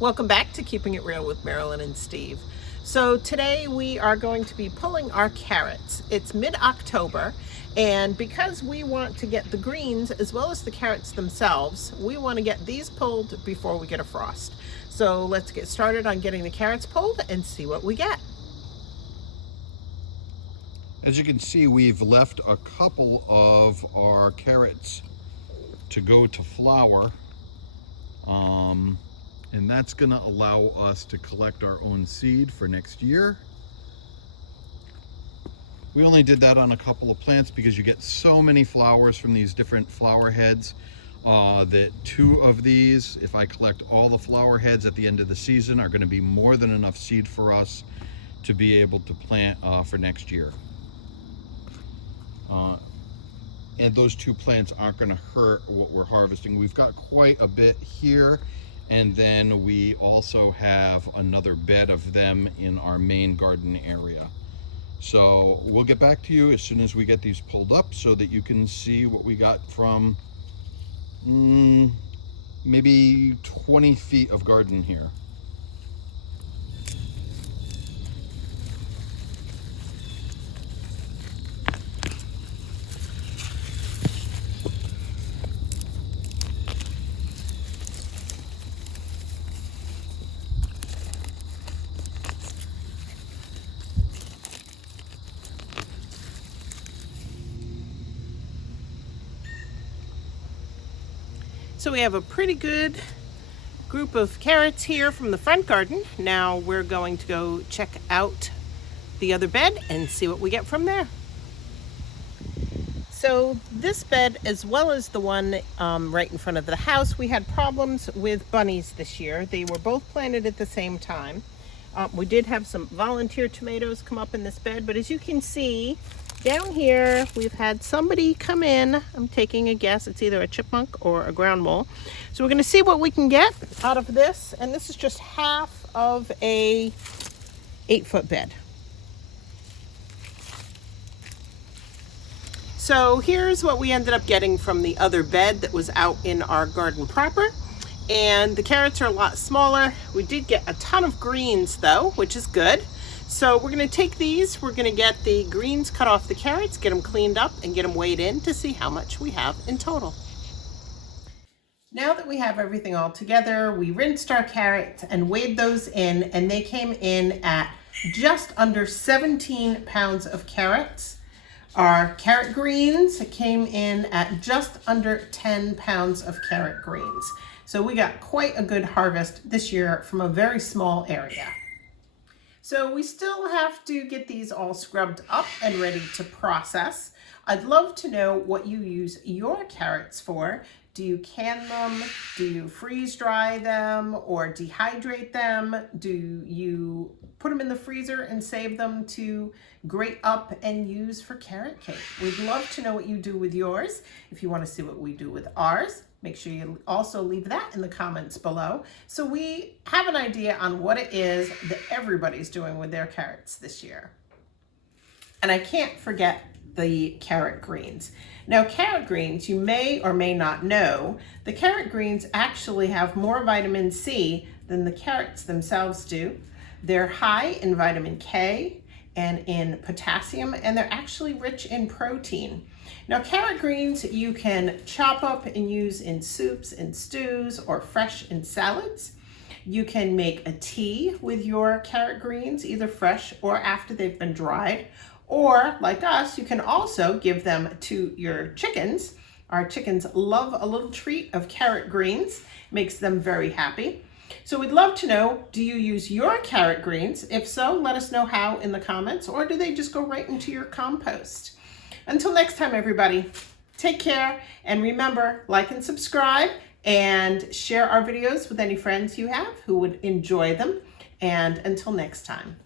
Welcome back to Keeping It Real with Marilyn and Steve. So today we are going to be pulling our carrots. It's mid-October, and because we want to get the greens as well as the carrots themselves, we want to get these pulled before we get a frost. So let's get started on getting the carrots pulled and see what we get. As you can see, we've left a couple of our carrots to go to flower, and that's going to allow us to collect our own seed for next year. We only did that on a couple of plants because you get so many flowers from these different flower heads that 2 of these, if I collect all the flower heads at the end of the season, are going to be more than enough seed for us to be able to plant for next year. And those 2 plants aren't going to hurt what we're harvesting. We've got quite a bit here, and then we also have another bed of them in our main garden area. So we'll get back to you as soon as we get these pulled up so that you can see what we got from maybe 20 feet of garden here. So we have a pretty good group of carrots here from the front garden. Now we're going to go check out the other bed and see what we get from there. So this bed, as well as the one right in front of the house, we had problems with bunnies this year. They were both planted at the same time. We did have some volunteer tomatoes come up in this bed, but as you can see, down here, we've had somebody come in. I'm taking a guess. It's either a chipmunk or a ground mole. So we're going to see what we can get out of this. And this is just half of a 8-foot bed. So here's what we ended up getting from the other bed that was out in our garden proper. And the carrots are a lot smaller. We did get a ton of greens though, which is good. So we're going to take these, we're going to get the greens cut off the carrots, get them cleaned up, and get them weighed in to see how much we have in total. Now that we have everything all together, we rinsed our carrots and weighed those in, and they came in at just under 17 pounds of carrots. Our carrot greens came in at just under 10 pounds of carrot greens. So we got quite a good harvest this year from a very small area. So we still have to get these all scrubbed up and ready to process. I'd love to know what you use your carrots for. Do you can them? Do you freeze dry them or dehydrate them? Do you put them in the freezer and save them to grate up and use for carrot cake? We'd love to know what you do with yours. If you want to see what we do with ours, make sure you also leave that in the comments below so we have an idea on what it is that everybody's doing with their carrots this year. And I can't forget the carrot greens. Now, carrot greens, you may or may not know, the carrot greens actually have more vitamin C than the carrots themselves do. They're high in vitamin K and in potassium, and they're actually rich in protein. Now, carrot greens you can chop up and use in soups and stews or fresh in salads. You can make a tea with your carrot greens, either fresh or after they've been dried. Or, like us, you can also give them to your chickens. Our chickens love a little treat of carrot greens, makes them very happy. So we'd love to know, do you use your carrot greens? If so, let us know how in the comments, or do they just go right into your compost? Until next time, everybody, take care, and remember, like and subscribe, and share our videos with any friends you have who would enjoy them. And until next time.